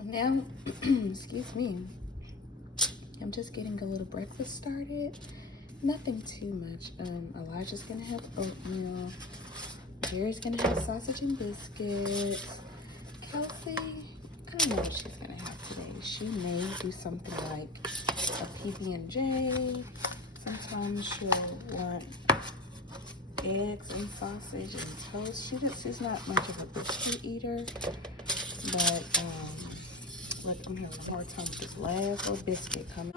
So now, excuse me, I'm just getting a little breakfast started. Nothing too much. Elijah's gonna have oatmeal. Jerry's gonna have sausage and biscuits. Kelsey, I don't know what she's gonna have today. She may do something like a PB&J. Sometimes she'll want eggs and sausage and toast. She's not much of a biscuit eater, but look, I'm having a hard time with this last little biscuit coming.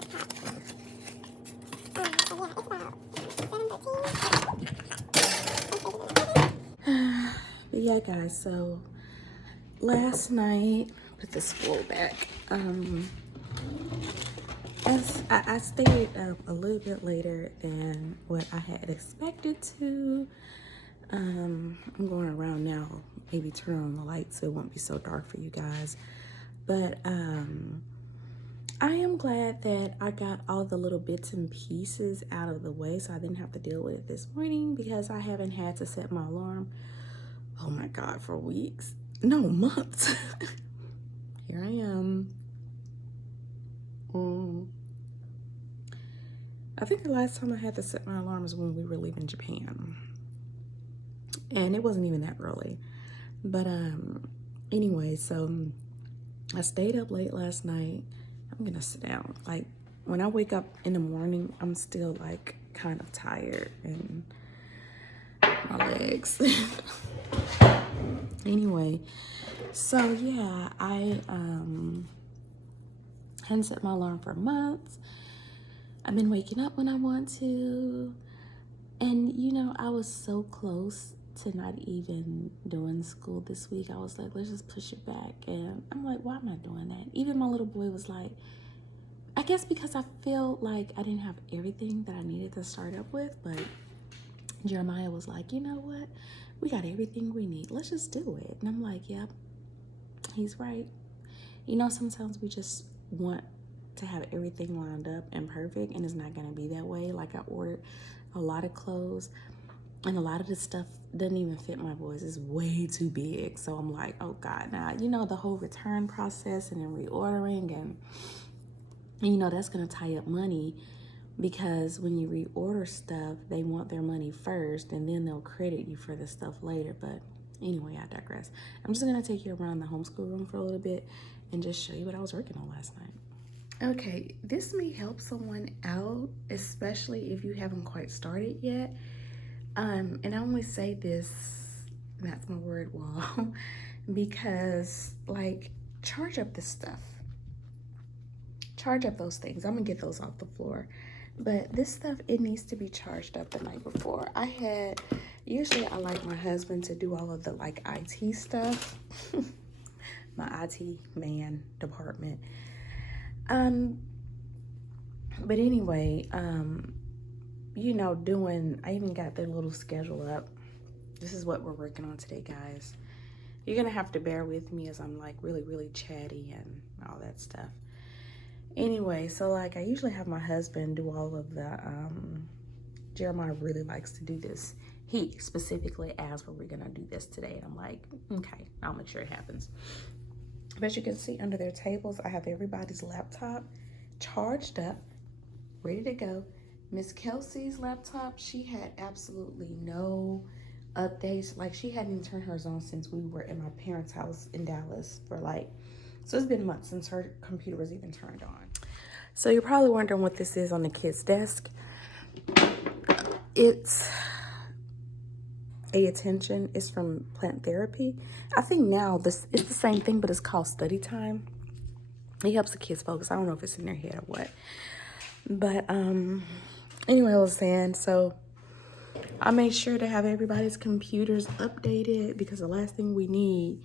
But yeah, guys, so last night, put the spool back. As I stayed up a little bit later than what I had expected to. I'm going around now, maybe turn on the light so it won't be so dark for you guys. But I am glad that I got all the little bits and pieces out of the way so I didn't have to deal with it this morning, because I haven't had to set my alarm, oh my God, for weeks. No, months. Here I am. I think the last time I had to set my alarm was when we were leaving Japan. And it wasn't even that early. But anyway, so I stayed up late last night. I'm gonna sit down. Like, when I wake up in the morning, I'm still like kind of tired and my legs. Anyway, so yeah, I hadn't set my alarm for months. I've been waking up when I want to. And you know, I was so close to not even doing school this week. I was like, let's just push it back. And I'm like, why am I doing that? Even my little boy was like, I guess because I feel like I didn't have everything that I needed to start up with. But Jeremiah was like, you know what? We got everything we need. Let's just do it. And I'm like, yep, he's right. You know, sometimes we just want to have everything lined up and perfect, and it's not going to be that way. Like, I ordered a lot of clothes, and a lot of the stuff doesn't even fit my boys. It's way too big. So I'm like, oh God, now, you know, the whole return process and then reordering, and you know, that's going to tie up money, because when you reorder stuff, they want their money first, and then they'll credit you for the stuff later. But anyway, I digress. I'm just going to take you around the homeschool room for a little bit and just show you what I was working on last night. Okay, this may help someone out, especially if you haven't quite started yet. And I only say this, and that's my word wall, because like, charge up this stuff. Charge up those things. I'm gonna get those off the floor. But this stuff, it needs to be charged up the night before. Usually I like my husband to do all of the like IT stuff. My IT man department. But anyway, you know, I even got their little schedule up. This is what we're working on today, guys. You're gonna have to bear with me as I'm like really chatty and all that stuff. Anyway, so like, I usually have my husband do all of the, Jeremiah really likes to do this. He specifically asked where we're gonna do this today. And I'm like, okay, I'll make sure it happens. But as you can see under their tables, I have everybody's laptop charged up, ready to go. Miss Kelsey's laptop, she had absolutely no updates. Like, she hadn't even turned hers on since we were in my parents' house in Dallas for like, so it's been months since her computer was even turned on. So you're probably wondering what this is on the kid's desk. It's attention. It's from plant therapy. I think now it's the same thing, but it's called study time. It helps the kids focus. I don't know if it's in their head or what. But anyway, I was saying, so I made sure to have everybody's computers updated, because the last thing we need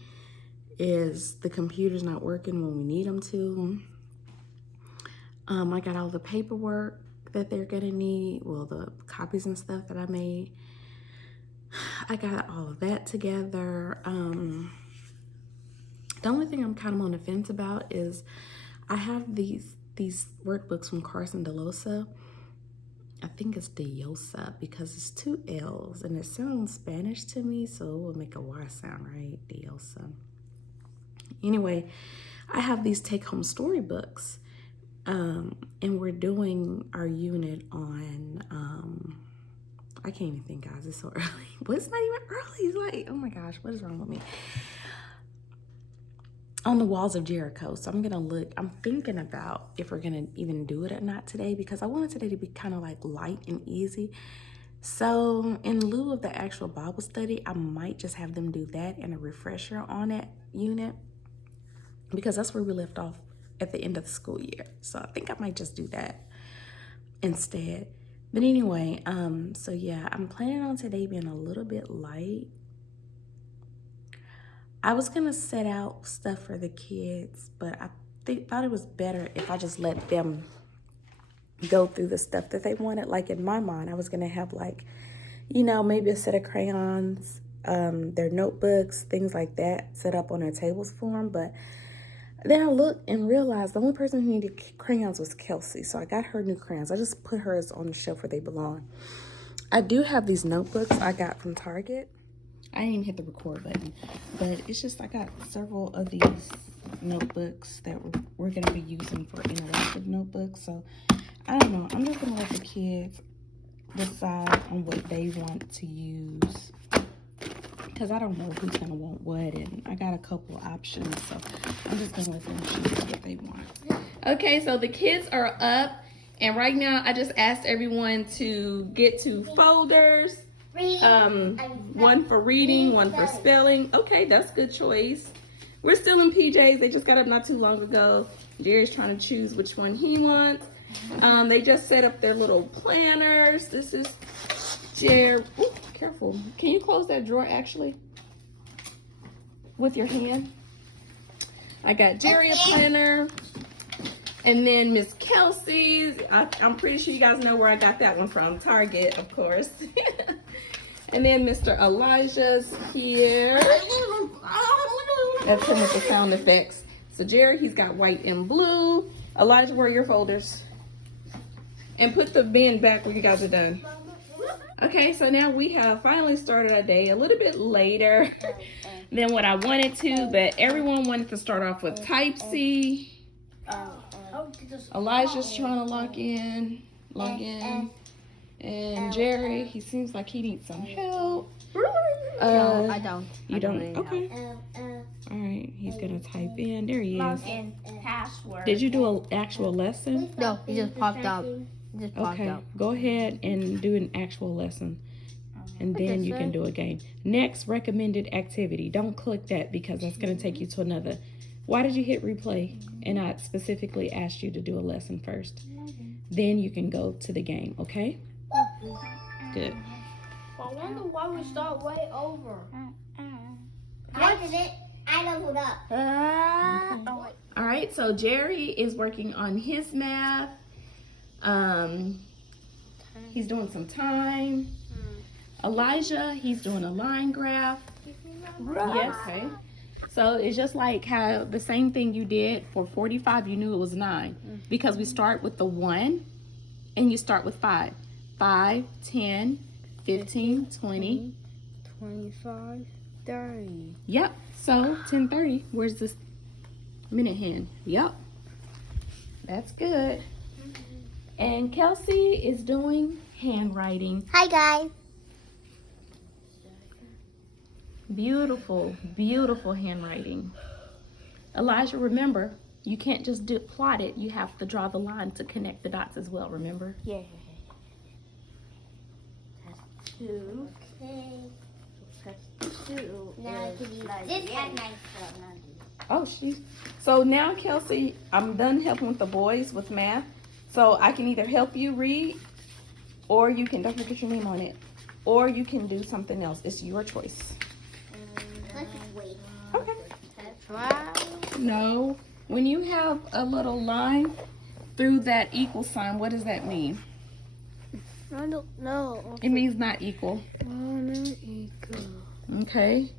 is the computers not working when we need them to. I got all the paperwork that they're gonna need, well, the copies and stuff that I made. I got all of that together. The only thing I'm kind of on the fence about is I have these workbooks from Carson DeLosa. I think it's Diosa, because it's 2 L's and it sounds Spanish to me, so it will make a Y sound, right? Diosa. Anyway, I have these take-home storybooks, and we're doing our unit on, I can't even think, guys, it's so early. But it's not even early. It's like, oh my gosh, what is wrong with me? On the Walls of Jericho. So I'm gonna look, I'm thinking about if we're gonna even do it or not today, because I wanted today to be kind of like light and easy. So in lieu of the actual Bible study, I might just have them do that and a refresher on that unit, because that's where we left off at the end of the school year. So I think I might just do that instead. But anyway, so yeah, I'm planning on today being a little bit light. I was gonna set out stuff for the kids, but I thought it was better if I just let them go through the stuff that they wanted. Like in my mind, I was gonna have like, you know, maybe a set of crayons, their notebooks, things like that, set up on their tables for them. But then I looked and realized the only person who needed crayons was Kelsey. So I got her new crayons. I just put hers on the shelf where they belong. I do have these notebooks I got from Target. I didn't even hit the record button, but it's just I got several of these notebooks that we're going to be using for interactive notebooks. So I don't know. I'm just going to let the kids decide on what they want to use, because I don't know who's going to want what, and I got a couple options. So I'm just going to let them choose what they want. Okay, so the kids are up, and right now I just asked everyone to get to folders. One for reading, one for spelling. Okay, that's a good choice. We're still in PJs. They just got up not too long ago. Jerry's trying to choose which one he wants. They just set up their little planners. This is Jerry. Ooh, careful. Can you close that drawer actually with your hand? I got Jerry a planner. And then Miss Kelsey's. I'm pretty sure you guys know where I got that one from. Target, of course. And then Mr. Elijah's here. That's him with the sound effects. So Jerry, he's got white and blue. Elijah, where are your folders? And put the bin back when you guys are done. Okay, so now we have finally started our day a little bit later than what I wanted to, but everyone wanted to start off with type C. Elijah's trying to log in. And Jerry, he seems like he needs some help. No, I don't. You don't? Okay. All right, he's gonna type in. There he is. Login password. Did you do an actual lesson? No, it just popped up. Okay, go ahead and do an actual lesson, and then you can do a game. Next recommended activity. Don't click that, because that's gonna take you to another. Why did you hit replay and I specifically asked you to do a lesson first? Then you can go to the game, okay? Good. I wonder why we start way over. I did it. I leveled up. All right, so Jerry is working on his math. He's doing some time. Elijah, he's doing a line graph. Yes. Okay. So it's just like how the same thing you did for 45, you knew it was 9. Because we start with the 1 and you start with 5. 5, 10, 15, 20. 25, 30. Yep. So 10:30. Where's this minute hand? Yep. That's good. And Kelsey is doing handwriting. Hi, guys. Beautiful, beautiful handwriting. Elijah, remember, you can't just plot it. You have to draw the line to connect the dots as well, remember? Yeah. Test 2. Okay. Test 2. Now I can use this as my phone. Oh, so now, Kelsey, I'm done helping with the boys with math. So I can either help you read, or you can, don't forget your name on it, or you can do something else. It's your choice. Let's just wait. Okay. Wow. No, when you have a little line through that equal sign, what does that mean? I don't know. It means not equal. Not equal. Okay.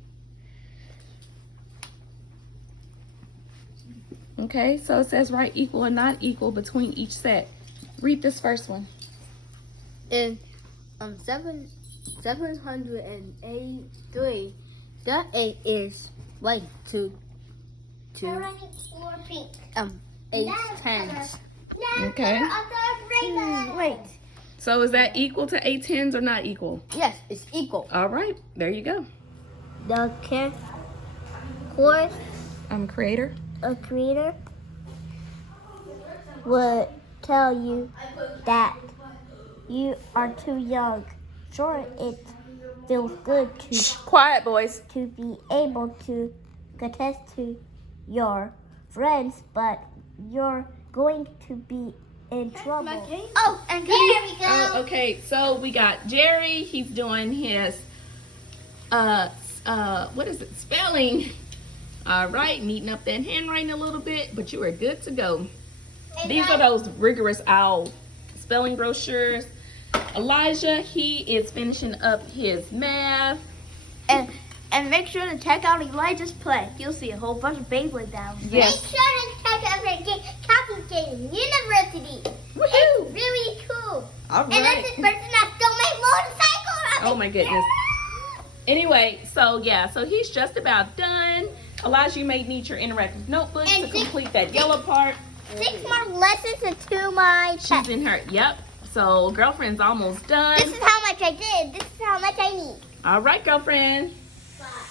Okay, so it says write equal and not equal between each set. Read this first one. In 783, the 8 is right to to Or pink. 8 tens. Okay. Wait. So is that equal to 8 tens or not equal? Yes, it's equal. All right, there you go. The course Creator. a creator would tell you that you are too young. Sure, it feels good Quiet, boys. to be able to contest to your friends, but you're going to be in trouble. Oh, and there we go. Oh, okay, so we got Jerry. He's doing his what is it? Spelling. All right, neaten up that handwriting a little bit, but you are good to go. These are those rigorous OWL spelling brochures. Elijah, he is finishing up his math. And make sure to check out Elijah's play. You'll see a whole bunch of Beyblade downstairs. Yes. Make sure to check out the Copy Game University. Woohoo! It's really cool. All And this right. is person that still make motorcycles. Oh my goodness. Anyway, so yeah, so he's just about done. Elijah, you may need your interactive notebook And to six- complete that yellow part. 6 more lessons into my She's test. in her, yep. So girlfriend's almost done. This is how much I did. This is how much I need. All right, girlfriend.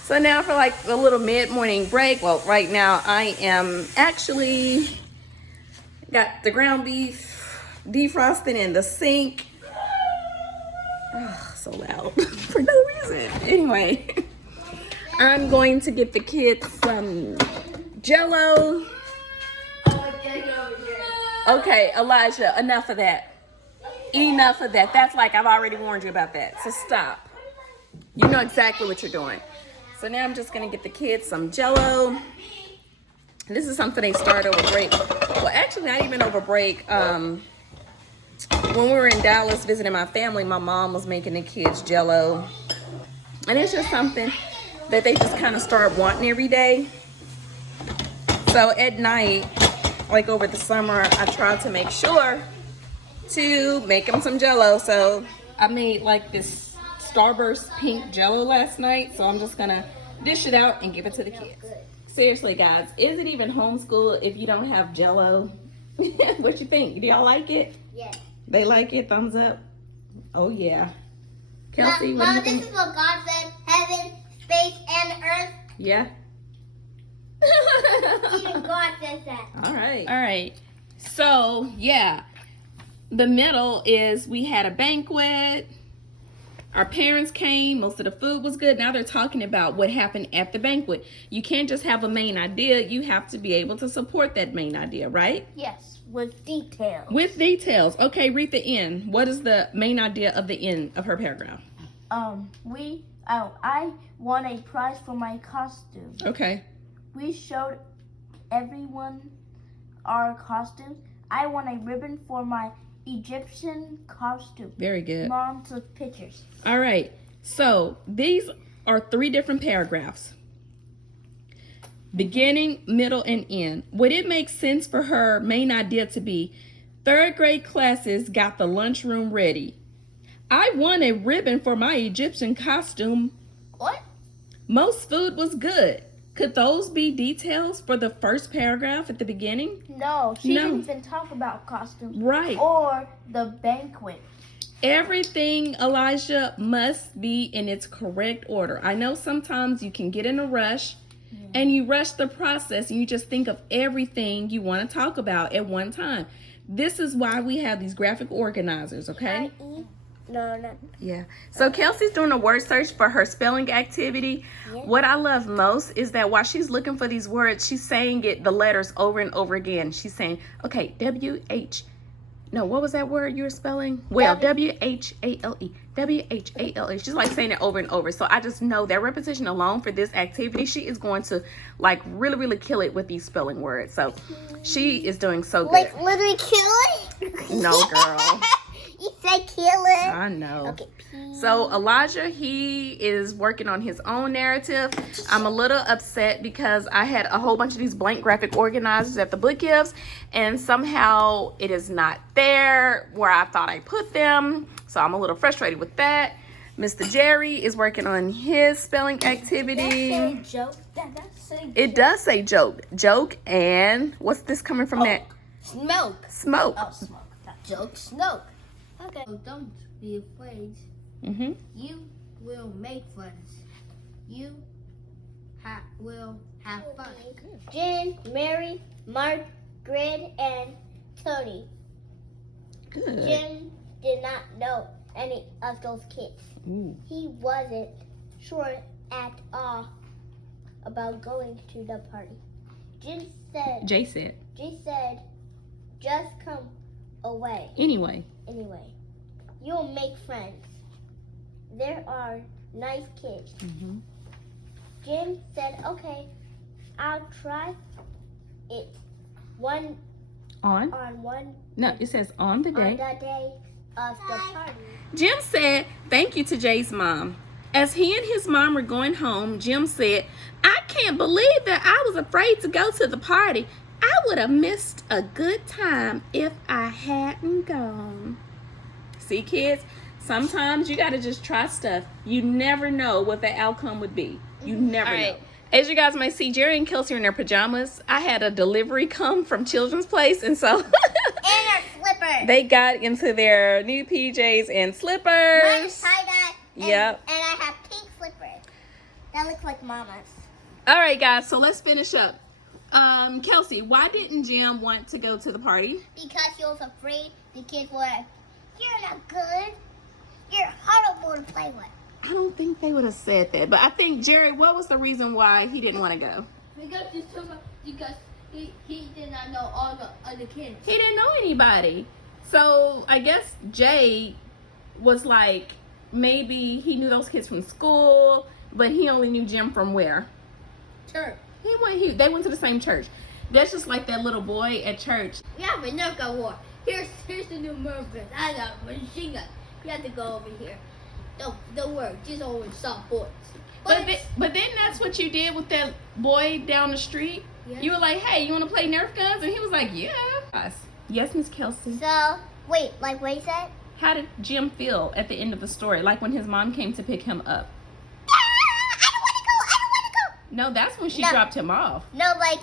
So now for like a little mid-morning break. Well, right now I am actually got the ground beef defrosted in the sink. Ugh, so loud for no reason. Anyway, I'm going to get the kids some Jell-O. Okay, Elijah, enough of that. Enough of that. That's like I've already warned you about that. So stop. You know exactly what you're doing. So now I'm just gonna get the kids some Jell-O. This is something they started over break. Well, actually not even over break. When we were in Dallas visiting my family, my mom was making the kids Jell-O. And it's just something that they just kind of start wanting every day. So at night, like over the summer, I tried to make sure to make them some Jell-O. So I made like this Starburst pink Jell-O last night, so I'm just gonna dish it out and give it to the kids. Seriously, guys, is it even homeschool if you don't have Jell-O? What you think? Do y'all like it? Yeah. They like it? Thumbs up. Oh yeah. Kelsey, what do you Mom, think? this is what God said: heaven, space, and earth. Yeah. Even God says that. All right. So yeah, the middle is we had a banquet. Our parents came, most of the food was good. Now they're talking about what happened at the banquet. You can't just have a main idea. You have to be able to support that main idea, right? Yes, with details. With details. Okay, read the end. What is the main idea of the end of her paragraph? I won a prize for my costume. Okay. We showed everyone our costumes. I won a ribbon for my Egyptian costume. Very good. Mom took pictures. All right. So these are 3 different paragraphs. Beginning, middle, and end. Would it make sense for her main idea to be 3rd grade classes got the lunchroom ready? I won a ribbon for my Egyptian costume. What? Most food was good. Could those be details for the first paragraph at the beginning? No, she No. didn't even talk about costumes Right. or the banquet. Everything, Elijah, must be in its correct order. I know sometimes you can get in a rush and you rush the process and you just think of everything you want to talk about at one time. This is why we have these graphic organizers, okay? No. Yeah. So Kelsey's doing a word search for her spelling activity. Yeah. What I love most is that while she's looking for these words, she's saying the letters over and over again. She's saying, okay, what was that word you were spelling? Well, W-H-A-L-E. W-H-A-L-E. She's like saying it over and over. So I just know that repetition alone for this activity, she is going to like really, really kill it with these spelling words. So she is doing so good. Like literally kill it? No, girl. You said kill it. I know. Okay. So Elijah, he is working on his own narrative. I'm a little upset because I had a whole bunch of these blank graphic organizers at the book gives, and somehow it is not there where I thought I put them. So I'm a little frustrated with that. Mr. Jerry is working on his spelling activity. Joke. That say It does say joke. Joke and what's this coming from that? smoke. Smoke. Oh, smoke. Not joke. Smoke. Okay. So don't be afraid. Mm-hmm. You will make friends. You will have fun. Jen, Mary, Margaret, and Tony. Good. Jim did not know any of those kids. Ooh. He wasn't sure at all about going to the party. Jay said. Jay said, just come away. Anyway. Anyway, you'll make friends. There are nice kids. Mm-hmm. Jim said, okay, I'll try it On? on one No, it says on the on day. the day of the party. Jim said thank you to Jay's mom. As he and his mom were going home, Jim said, I can't believe that I was afraid to go to the party. I would have missed a good time if I hadn't gone. See, kids, sometimes you got to just try stuff. You never know what the outcome would be. You never know. As you guys may see, Jerry and Kelsey are in their pajamas. I had a delivery come from Children's Place, and so And our slippers. they got into their new PJs and Mine slippers. is tie-dye. Yep. And I have pink slippers. That look like Mama's. All right, guys, so let's finish up. Kelsey, why didn't Jim want to go to the party? Because he was afraid the kids were like, you're not good. You're horrible to play with. I don't think they would have said that, but I think, Jerry, what was the reason why he didn't want to go? Because he did not know all the other kids. He didn't know anybody. So I guess Jay was like, maybe he knew those kids from school, but he only knew Jim from where? Church. They went to the same church. That's just like that little boy at church. We have a Nerf war. Here's the new Nerf gun. I got a machine gun. You have to go over here. Don't worry. Just always soft boys. But then that's what you did with that boy down the street. Yeah. You were like, hey, you want to play Nerf guns? And he was like, yeah. Yes, Miss Kelsey. So, wait, like what he said? How did Jim feel at the end of the story? Like when his mom came to pick him up? I don't want to go. I don't want to go. No, that's when she No. dropped him off. No, like,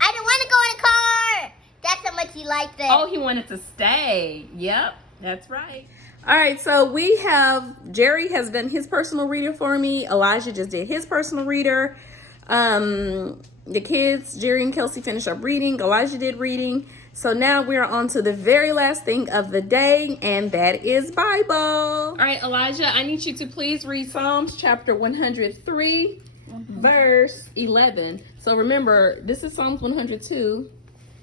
I don't want to go in a car. That's how much he liked it. Oh, he wanted to stay. Yep, that's right. All right, so we have, Jerry has done his personal reader for me. Elijah just did his personal reader. The kids, Jerry and Kelsey, finished up reading. Elijah did reading. So now we're on to the very last thing of the day, and that is Bible. All right, Elijah, I need you to please read Psalms chapter 103, verse 11. So remember, this is Psalms 102.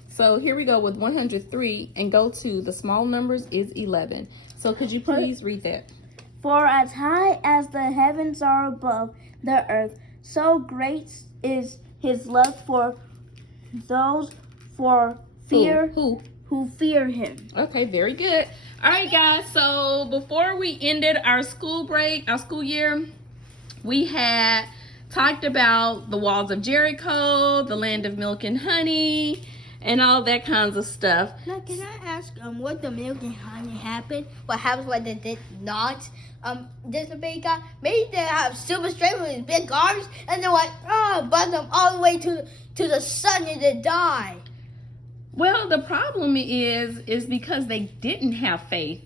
So here we go with 103, and go to the small numbers is 11. So could you please read that? For as high as the heavens are above the earth, so great is his love for those who fear him. Okay, very good. All right, guys. So before we ended our school break, our school year, we had talked about the walls of Jericho, the land of milk and honey, and all that kinds of stuff. Now, can I ask what the milk and honey happened? What happens when they did not disobey God? Maybe they have silver straight with big arms and they're like, bug them all the way to the sun and they die. Well, the problem is because they didn't have faith.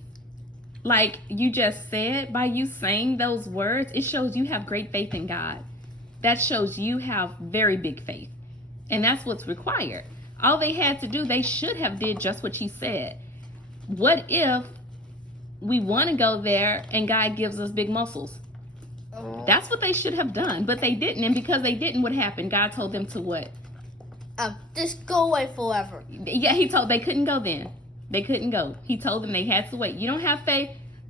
Like you just said, by you saying those words, it shows you have great faith in God. That shows you have very big faith. And that's what's required. All they had to do, they should have did just what you said. What if we want to go there and God gives us big muscles? That's what they should have done, but they didn't. And because they didn't, what happened? God told them to what? Just go away forever. Yeah, he told they couldn't go then. They couldn't go. He told them they had to wait. You don't have faith,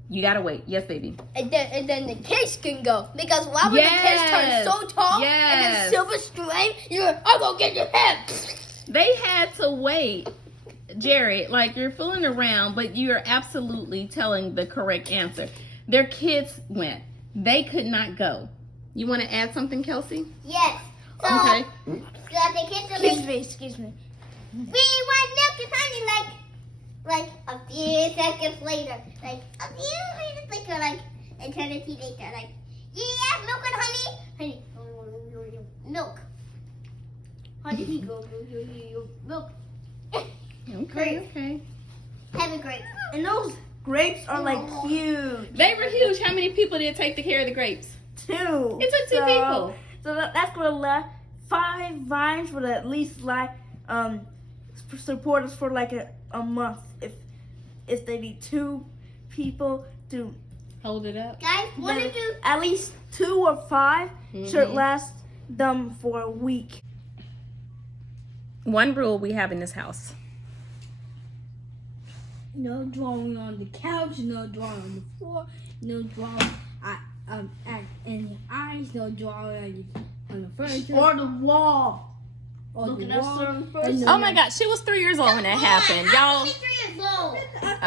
you gotta wait. Yes, baby. And then the kids can go. Because why would the kids turn so tall and then silver string, you're like, I'm gonna get your head. They had to wait. Jared, like you're fooling around, but you're absolutely telling the correct answer. Their kids went. They could not go. You want to add something, Kelsey? Yes. So, Okay. the kids are like, Excuse me. we want milk and honey, like a few seconds later. Like, a few minutes later, like, and turn a teenager like, yeah, milk and honey. Honey, milk. Honey, he go, milk. Okay. Have a grape. And those grapes are like huge. They were huge. How many people did it take to carry the grapes? 2. It took 2 people. So that's gonna last 5 vines would at least support us for like a month if they need 2 people to Hold it up. Guys, what then did you? at least 2 or 5 should last them for a week. One rule we have in this house. No drawing on the couch, no drawing on the floor, no drawing at any eyes, no drawing on the furniture. Or the wall. Or Looking the at wall. certain And person. Oh my God, she was 3 years old when that happened. Y'all. I'm 3 years old.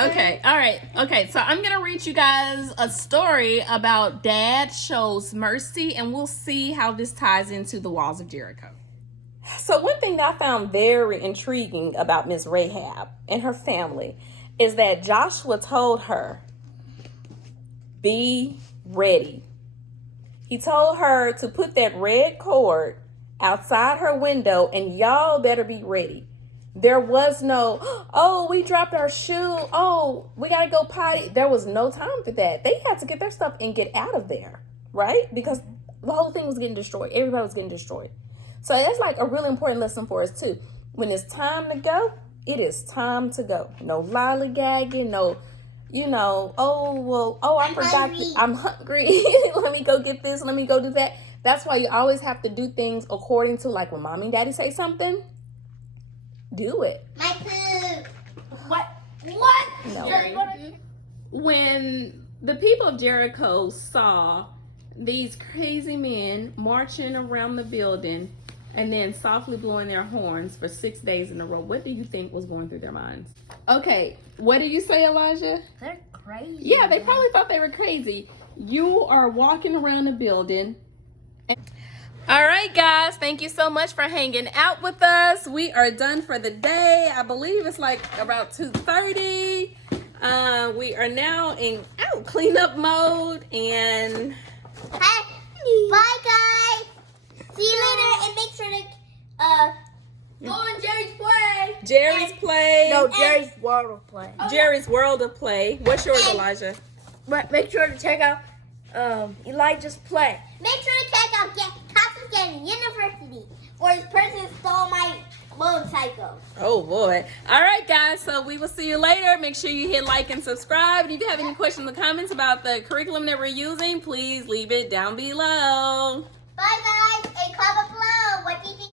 Okay, all right. Okay, so I'm going to read you guys a story about Dad shows mercy, and we'll see how this ties into the Walls of Jericho. So one thing that I found very intriguing about Miss Rahab and her family is that Joshua told her, be ready. He told her to put that red cord outside her window and y'all better be ready. There was no, oh, we dropped our shoe. Oh, we got to go potty. There was no time for that. They had to get their stuff and get out of there, right? Because the whole thing was getting destroyed. Everybody was getting destroyed. So that's like a really important lesson for us too. When it's time to go, it is time to go. No lollygagging, no, I forgot. hungry. I'm hungry. Let me go get this. Let me go do that. That's why you always have to do things according to, like, when mommy and daddy say something, do it. My poop. What? No. Sorry. When the people of Jericho saw these crazy men marching around the building and then softly blowing their horns for 6 days in a row, what do you think was going through their minds? Okay, what do you say, Elijah? They're crazy. Yeah, they probably thought they were crazy. You are walking around the building. All right, guys, thank you so much for hanging out with us. We are done for the day. I believe it's like about 2:30. We are now in cleanup mode, and Hi. Bye, guys. See you later, and make sure to Go on Jerry's play. Jerry's Play. No, Jerry's World of Play. Jerry's World of Play. What's yours, Elijah? But make sure to check out Elijah's Play. make sure to check out Thompson Canyon University, where this person stole my motorcycle. Oh boy. All right, guys, so we will see you later. Make sure you hit like and subscribe. And if you have any questions or comments about the curriculum that we're using, please leave it down below. Bye, guys, and clap up